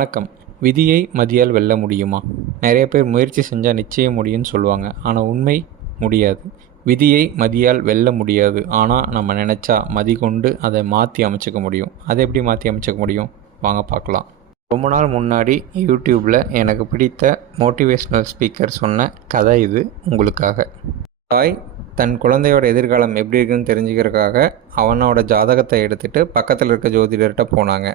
வணக்கம். விதியை மதியால் வெல்ல முடியுமா? நிறைய பேர் முயற்சி செஞ்சால் நிச்சயம் முடியும்னு சொல்லுவாங்க. ஆனால் உண்மை முடியாது. விதியை மதியால் வெல்ல முடியாது. ஆனால் நம்ம நினச்சா மதி கொண்டு அதை மாற்றி அமைச்சிக்க முடியும். அதை எப்படி மாற்றி அமைச்சிக்க முடியும்? வாங்க பார்க்கலாம். ரொம்ப நாள் முன்னாடி யூடியூப்பில் எனக்கு பிடித்த மோட்டிவேஷ்னல் ஸ்பீக்கர் சொன்ன கதை இது உங்களுக்காக. தாய் தன் குழந்தையோட எதிர்காலம் எப்படி இருக்குன்னு தெரிஞ்சுக்கிறதுக்காக அவனோட ஜாதகத்தை எடுத்துகிட்டு பக்கத்தில் இருக்க ஜோதிடர்கிட்ட போனாங்க.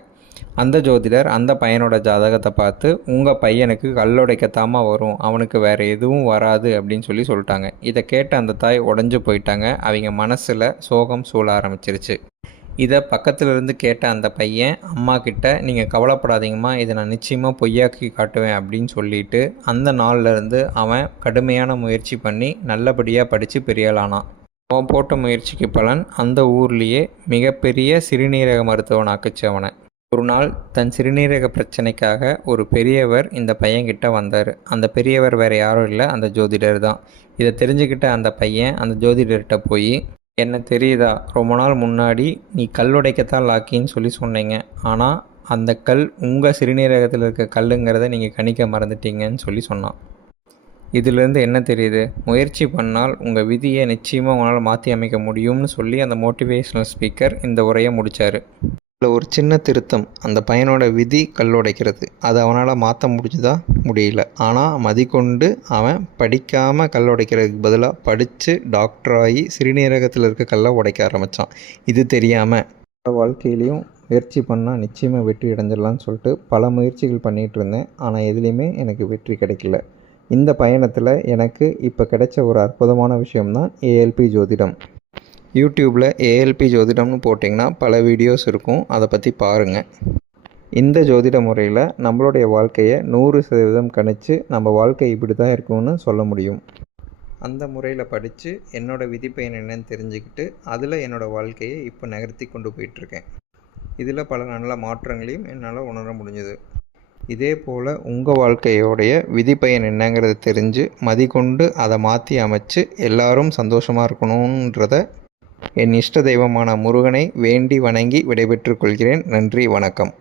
அந்த ஜோதிடர் அந்த பையனோட ஜாதகத்தை பார்த்து, உங்கள் பையனுக்கு கல்லுடைக்கத்தாமா வரும், அவனுக்கு வேறு எதுவும் வராது அப்படின்னு சொல்லிட்டாங்க. இதை கேட்ட அந்த தாய் உடஞ்சி போயிட்டாங்க. அவங்க மனசில் சோகம் சூழ ஆரம்பிச்சிருச்சு. இதை பக்கத்தில் இருந்து கேட்ட அந்த பையன் அம்மா கிட்ட, நீங்கள் கவலைப்படாதீங்கம்மா, இதை நான் நிச்சயமாக பொய்யாக்கி காட்டுவேன் அப்படின்னு சொல்லிட்டு அந்த நாள்லேருந்து அவன் கடுமையான முயற்சி பண்ணி நல்லபடியாக படித்து பெரியாளானான். அவன் போட்ட முயற்சிக்கு பலன் அந்த ஊர்லேயே மிகப்பெரிய சிறுநீரக மருத்துவன் ஆக்குச்சு அவனை. ஒரு நாள் தன் சிறுநீரக பிரச்சனைக்காக ஒரு பெரியவர் இந்த பையன்கிட்ட வந்தார். அந்த பெரியவர் வேறு யாரும் இல்லை, அந்த ஜோதிடர் தான். இதை தெரிஞ்சுக்கிட்ட அந்த பையன் அந்த ஜோதிடர்கிட்ட போய், என்ன தெரியுதா, ரொம்ப நாள் முன்னாடி நீ கல் உடைக்கத்தான் லாக்கின்னு சொன்னீங்க, ஆனால் அந்த கல் உங்கள் சிறுநீரகத்தில் இருக்க கல்லுங்கிறத நீங்கள் கணிக்க மறந்துட்டீங்கன்னு சொன்னான். இதிலேருந்து என்ன தெரியுது? முயற்சி பண்ணால் உங்கள் விதியை நிச்சயமாக உங்களால் மாற்றி அமைக்க முடியும்னு சொல்லி அந்த மோட்டிவேஷ்னல் ஸ்பீக்கர் இந்த உரையை முடித்தார். அதில் ஒரு சின்ன திருத்தம், அந்த பையனோட விதி கல்லுடைக்கிறது, அது அவனால் மாற்ற முடிஞ்சுதா? முடியல. ஆனால் மதி கொண்டு அவன் படிக்காமல் கல் உடைக்கிறதுக்கு பதிலாக படித்து டாக்டராகி சிறுநீரகத்தில் இருக்க கல்லை உடைக்க ஆரம்பித்தான். இது தெரியாமல் வாழ்க்கையிலையும் முயற்சி பண்ணால் நிச்சயமாக வெற்றி அடைஞ்சிடலான்னு சொல்லிட்டு பல முயற்சிகள் பண்ணிகிட்டு இருந்தேன். ஆனால் எதுலேயுமே எனக்கு வெற்றி கிடைக்கல. இந்த பயணத்தில் எனக்கு இப்போ கிடைச்ச ஒரு அற்புதமான விஷயம்தான் ஏஎல்பி ஜோதிடம். யூடியூப்பில் ஏஎல்பி ஜோதிடம்னு போட்டிங்கன்னா பல வீடியோஸ் இருக்கும், அதை பற்றி பாருங்கள். இந்த ஜோதிட முறையில் நம்மளுடைய வாழ்க்கையை 100% கணிச்சு நம்ம வாழ்க்கை இப்படி தான் இருக்கும்னு சொல்ல முடியும். அந்த முறையில் படித்து என்னோடய விதிப்பயன் என்னன்னு தெரிஞ்சுக்கிட்டு அதில் என்னோடய வாழ்க்கையை இப்போ நகர்த்தி கொண்டு போயிட்டுருக்கேன். இதில் பல நல்ல மாற்றங்களையும் என்னால் உணர முடிஞ்சுது. இதே போல் உங்கள் வாழ்க்கையோடைய விதிப்பயன் என்னங்கிறத தெரிஞ்சு மதி கொண்டு அதை மாற்றி அமைச்சு எல்லாரும் சந்தோஷமாக இருக்கணுன்றத என் இஷ்ட தெய்வமான முருகனை வேண்டி வணங்கி விடைபெற்றுக் கொள்கிறேன். நன்றி, வணக்கம்.